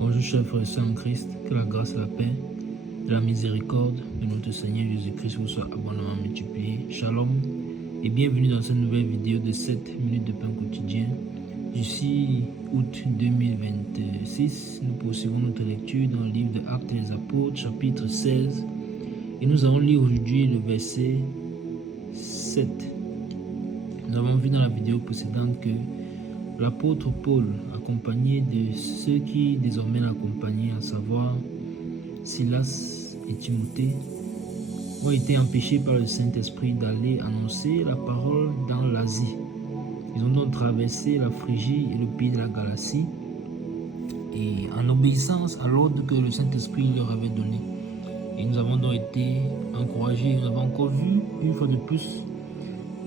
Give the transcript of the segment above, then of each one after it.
Bonjour chers frères et sœurs en Christ, que la grâce et la paix, de la miséricorde de notre Seigneur Jésus-Christ vous soit abondamment multipliée. Shalom et bienvenue dans cette nouvelle vidéo de 7 minutes de pain quotidien. Du 6 août 2026, nous poursuivons notre lecture dans le livre de Actes des Apôtres, chapitre 16. Et nous allons lire aujourd'hui le verset 7. Nous avons vu dans la vidéo précédente que l'apôtre Paul, accompagné de ceux qui désormais l'accompagnaient, à savoir Silas et Timothée, ont été empêchés par le Saint-Esprit d'aller annoncer la parole dans l'Asie. Ils ont donc traversé la Phrygie et le pays de la Galatie, et en obéissance à l'ordre que le Saint-Esprit leur avait donné. Et nous avons donc été encouragés. Nous avons encore vu une fois de plus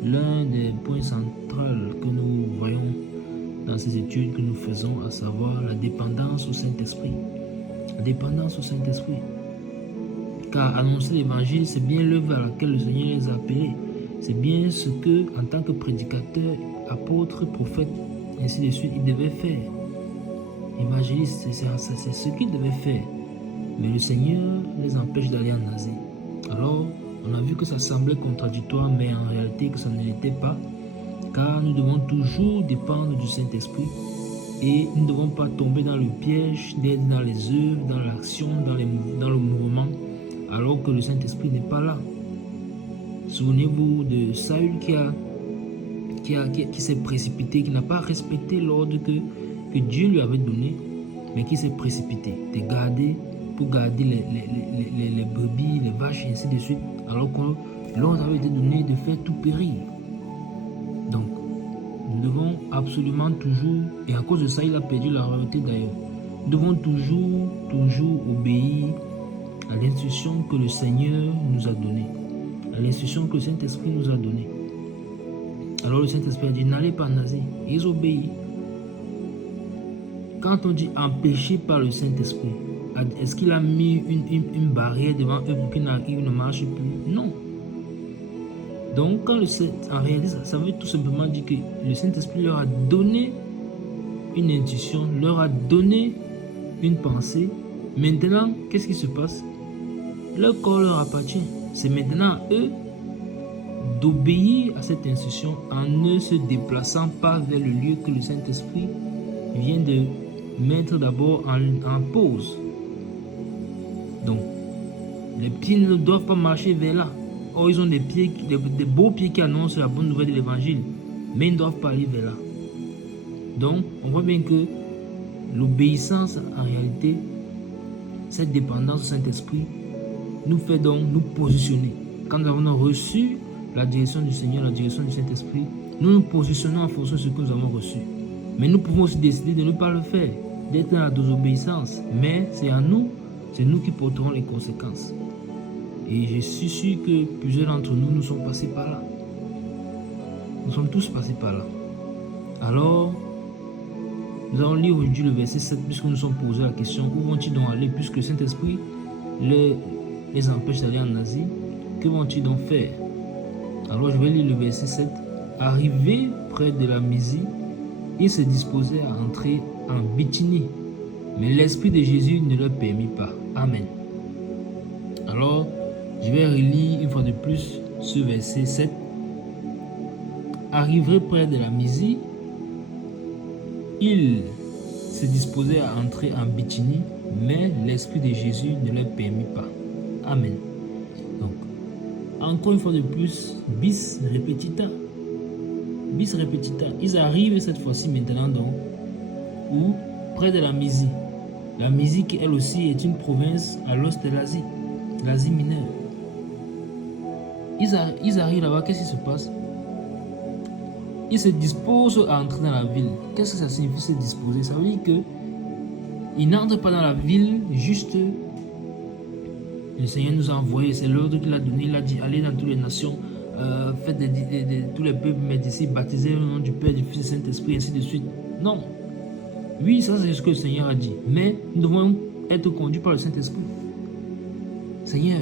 l'un des points centraux que nous voyons dans ces études que nous faisons, à savoir la dépendance au Saint-Esprit. La dépendance au Saint-Esprit. Car annoncer l'évangile, c'est bien l'œuvre à laquelle le Seigneur les a appelés. C'est bien ce que, en tant que prédicateur, apôtre, prophète, ainsi de suite, ils devaient faire. Évangéliste, c'est ce qu'ils devaient faire. Mais le Seigneur les empêche d'aller en Asie. Alors, on a vu que ça semblait contradictoire, mais en réalité que ça ne l'était pas. Car nous devons toujours dépendre du Saint-Esprit et nous ne devons pas tomber dans le piège d'être dans les œuvres, dans l'action, dans le mouvement, alors que le Saint-Esprit n'est pas là. Souvenez-vous de Saül qui s'est précipité, qui n'a pas respecté l'ordre que Dieu lui avait donné, mais qui s'est précipité pour garder les brebis, les vaches, et ainsi de suite, alors que l'ordre avait été donné de faire tout périr. Donc, nous devons absolument toujours, et à cause de ça, il a perdu la royauté d'ailleurs, nous devons toujours obéir à l'instruction que le Seigneur nous a donnée, à l'instruction que le Saint-Esprit nous a donnée. Alors le Saint-Esprit a dit, n'allez pas en Asie. Ils obéissent. Quand on dit empêché par le Saint-Esprit, est-ce qu'il a mis une barrière devant eux pour qu'ils ne marchent plus? Non. Donc, en réalité, ça veut tout simplement dire que le Saint-Esprit leur a donné une intuition, leur a donné une pensée. Maintenant, qu'est-ce qui se passe? Leur corps leur appartient. C'est maintenant à eux d'obéir à cette instruction en ne se déplaçant pas vers le lieu que le Saint-Esprit vient de mettre d'abord en pause. Donc, les pieds ne doivent pas marcher vers là. Or, ils ont des beaux pieds qui annoncent la bonne nouvelle de l'évangile, mais ils ne doivent pas aller vers là. Donc, on voit bien que l'obéissance, en réalité, cette dépendance au Saint-Esprit, nous fait donc nous positionner. Quand nous avons reçu la direction du Seigneur, la direction du Saint-Esprit, nous nous positionnons en fonction de ce que nous avons reçu. Mais nous pouvons aussi décider de ne pas le faire, d'être dans la désobéissance. Mais c'est à nous, c'est nous qui porterons les conséquences. Et je suis sûr que plusieurs d'entre nous, nous sommes passés par là. Nous sommes tous passés par là. Alors, nous allons lire aujourd'hui le verset 7, puisque nous sommes posés la question, où vont-ils donc aller, puisque le Saint-Esprit les empêche d'aller en Asie? Que vont-ils donc faire? Alors, je vais lire le verset 7. Arrivé près de la Mysie, ils se disposaient à entrer en Bithynie, mais l'Esprit de Jésus ne leur permit pas. Amen. Alors, je vais relire une fois de plus ce verset 7. Arrivé près de la Mysie, ils se disposaient à entrer en Bithynie, mais l'Esprit de Jésus ne leur permit pas. Amen. Donc, encore une fois de plus, bis repetita. Bis repetita. Ils arrivent cette fois-ci maintenant donc, où près de la Mysie. La Mysie qui elle aussi est une province à l'ouest de l'Asie, l'Asie mineure. Ils arrivent là-bas, qu'est-ce qui se passe? Ils se disposent à entrer dans la ville. Qu'est-ce que ça signifie se disposer? Ça veut dire que ils n'entrent pas dans la ville, juste le Seigneur nous a envoyé, c'est l'ordre qu'il a donné. Il a dit, allez dans toutes les nations, faites tous les peuples, mes disciples, baptisez au nom du Père, du Fils et du Saint-Esprit, ainsi de suite. Non. Oui, ça c'est ce que le Seigneur a dit. Mais nous devons être conduits par le Saint-Esprit. Seigneur,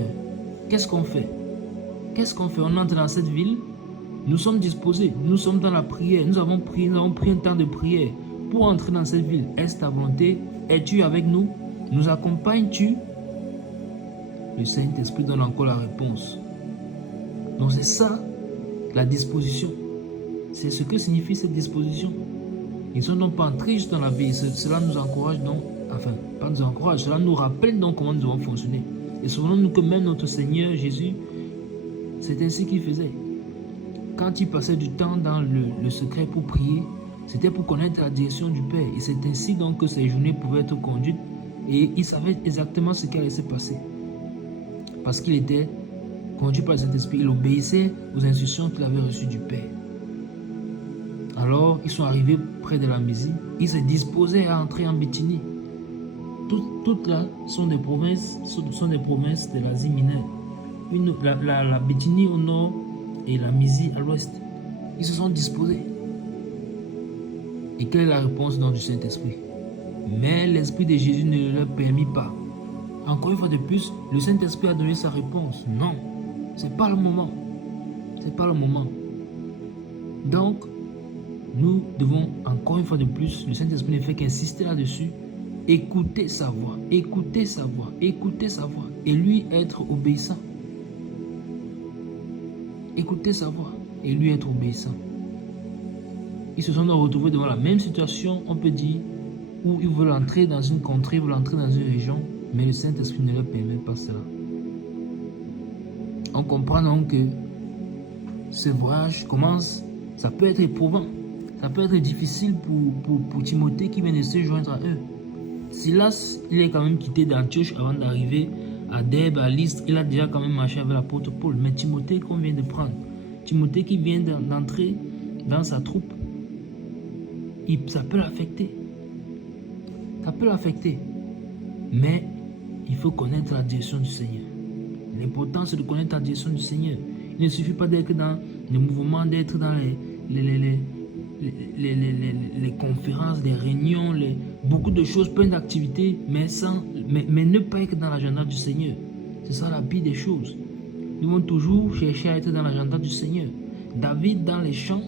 qu'est-ce qu'on fait? Qu'est-ce qu'on fait? On entre dans cette ville, nous sommes disposés, nous sommes dans la prière, nous avons pris un temps de prière. pour entrer dans cette ville? Est-ce ta volonté? Es-tu avec nous? Nous accompagnes-tu? Le Saint-Esprit donne encore la réponse. Donc c'est ça, la disposition. C'est ce que signifie cette disposition. Ils ne sont donc pas entrés juste dans la vie. Cela nous encourage donc, enfin, pas nous encourage, cela nous rappelle donc comment nous devons fonctionner. Et souvenons-nous que même notre Seigneur Jésus, c'est ainsi qu'il faisait. Quand il passait du temps dans le secret pour prier, c'était pour connaître la direction du Père. Et c'est ainsi donc que ses journées pouvaient être conduites. Et il savait exactement ce qui allait se passer. Parce qu'il était conduit par le Saint-Esprit. Il obéissait aux instructions qu'il avait reçues du Père. Alors, ils sont arrivés près de la Mésie. Ils se disposaient à entrer en Bithynie. Toutes là sont des provinces de l'Asie mineure. La Bithynie au nord et la Mésie à l'ouest. Ils se sont disposés. Et quelle est la réponse donc du Saint-Esprit? Mais l'Esprit de Jésus ne le leur permit pas. Encore une fois de plus, le Saint-Esprit a donné sa réponse. Non, c'est pas le moment. C'est pas le moment. Donc, nous devons, encore une fois de plus, le Saint-Esprit ne fait qu'insister là-dessus, écouter sa voix, écouter sa voix, écouter sa voix, et lui être obéissant. Écouter sa voix, et lui être obéissant. Ils se sont donc retrouvés devant la même situation, on peut dire, où ils veulent entrer dans une contrée, ils veulent entrer dans une région, mais le Saint-Esprit ne leur permet pas cela. On comprend donc que ce voyage commence, ça peut être éprouvant, ça peut être difficile pour Timothée qui vient de se joindre à eux. Silas, il est quand même quitté d'Antioche avant d'arriver à Derbe, à Lystre. Il a déjà quand même marché avec l'apôtre Paul. Mais Timothée qu'on vient de prendre, Timothée qui vient d'entrer dans sa troupe, ça peut l'affecter. Ça peut l'affecter. Mais il faut connaître la direction du Seigneur. L'important, c'est de connaître la direction du Seigneur. Il ne suffit pas d'être dans les mouvements, d'être dans les conférences, les réunions, beaucoup de choses, plein d'activités, mais ne pas être dans l'agenda du Seigneur. C'est ça la pire des choses. Nous devons toujours chercher à être dans l'agenda du Seigneur. David, dans les chants,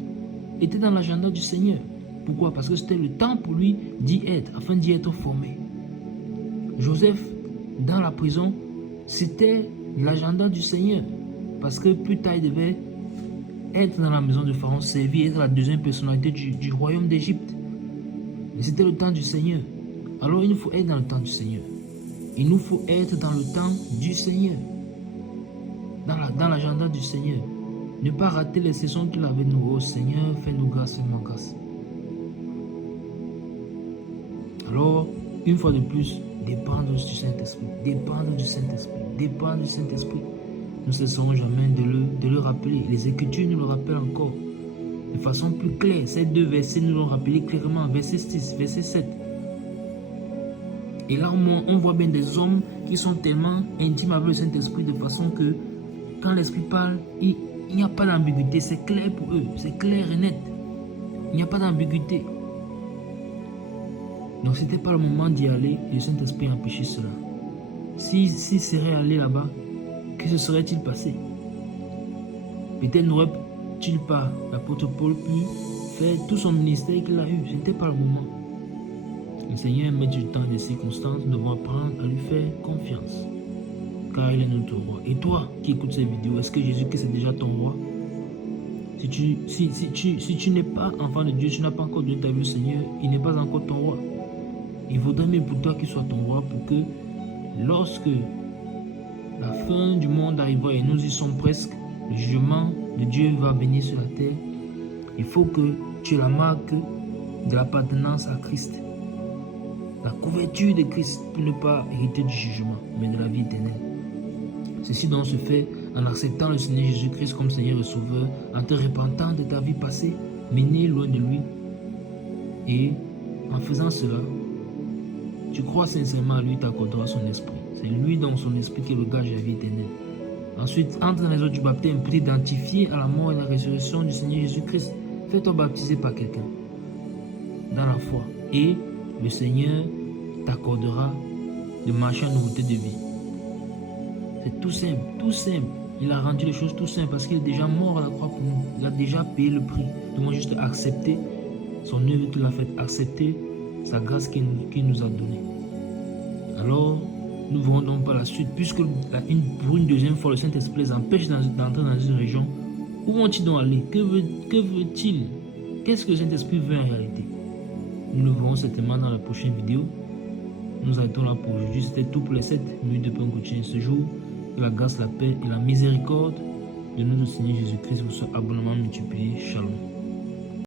était dans l'agenda du Seigneur. Pourquoi? Parce que c'était le temps pour lui d'y être, afin d'y être formé. Joseph, dans la prison, c'était l'agenda du Seigneur. Parce que plus tard, il devait être dans la maison de Pharaon, servir, être la deuxième personnalité du royaume d'Égypte. Mais c'était le temps du Seigneur. Alors il nous faut être dans le temps du Seigneur. Il nous faut être dans le temps du Seigneur. Dans l'agenda du Seigneur. Ne pas rater les saisons qu'il avait nous. Oh Seigneur, fais-nous grâce, fais-moi grâce. Alors, une fois de plus, dépendre du Saint-Esprit. Dépendre du Saint-Esprit. Dépendre du Saint-Esprit. Nous ne cesserons jamais de le rappeler. Les Écritures nous le rappellent encore. De façon plus claire, ces deux versets nous l'ont rappelé clairement. Verset 6, verset 7. Et là, on voit bien des hommes qui sont tellement intimes avec le Saint-Esprit de façon que quand l'Esprit parle, il n'y a pas d'ambiguïté. C'est clair pour eux. C'est clair et net. Il n'y a pas d'ambiguïté. Donc, ce n'était pas le moment d'y aller. Et le Saint-Esprit a empêché cela. S'il serait allé là-bas, que se serait-il passé? Peut-être n'aurait-il pas, l'apôtre Paul, pu faire tout son ministère qu'il a eu. Ce n'était pas le moment. Le Seigneur met du temps et des circonstances. Nous devons apprendre à lui faire confiance. Car il est notre roi. Et toi qui écoutes cette vidéo, est-ce que Jésus-Christ est déjà ton roi? Si tu n'es pas enfant de Dieu, tu n'as pas encore donné ta vie au Seigneur, il n'est pas encore ton roi. Il vaudrait mieux pour toi qu'il soit ton roi pour que lorsque la fin du monde arrivera et nous y sommes presque, le jugement de Dieu va venir sur la terre. Il faut que tu aies la marque de l'appartenance à Christ. La couverture de Christ pour ne pas hériter du jugement, mais de la vie éternelle. Ceci donc se fait en acceptant le Seigneur Jésus-Christ comme Seigneur et Sauveur, en te repentant de ta vie passée, menée loin de lui. Et en faisant cela, tu crois sincèrement à lui, t'accordera son esprit. C'est lui dans son esprit qui est le gage de la vie éternelle. Ensuite, entre dans les eaux du baptême pour t'identifier à la mort et la résurrection du Seigneur Jésus-Christ. Fais-toi baptiser par quelqu'un dans la foi. Et le Seigneur t'accordera de marcher en nouveauté de vie. C'est tout simple, tout simple. Il a rendu les choses tout simples parce qu'il est déjà mort à la croix pour nous. Il a déjà payé le prix. Nous devons juste accepter son œuvre qu'il a fait, accepter sa grâce qu'il nous a donnée. Alors, nous verrons donc par la suite, puisque pour une deuxième fois, le Saint-Esprit les empêche d'entrer dans une région. Où vont-ils donc aller? Que veut-il? Qu'est-ce que le Saint-Esprit veut en réalité? Nous le verrons certainement dans la prochaine vidéo. Nous arrêtons là pour aujourd'hui. C'était tout pour les 7 minutes de pain quotidien ce jour. Que la grâce, la paix et la miséricorde de notre Seigneur Jésus-Christ vous soient abondamment multipliés. Shalom.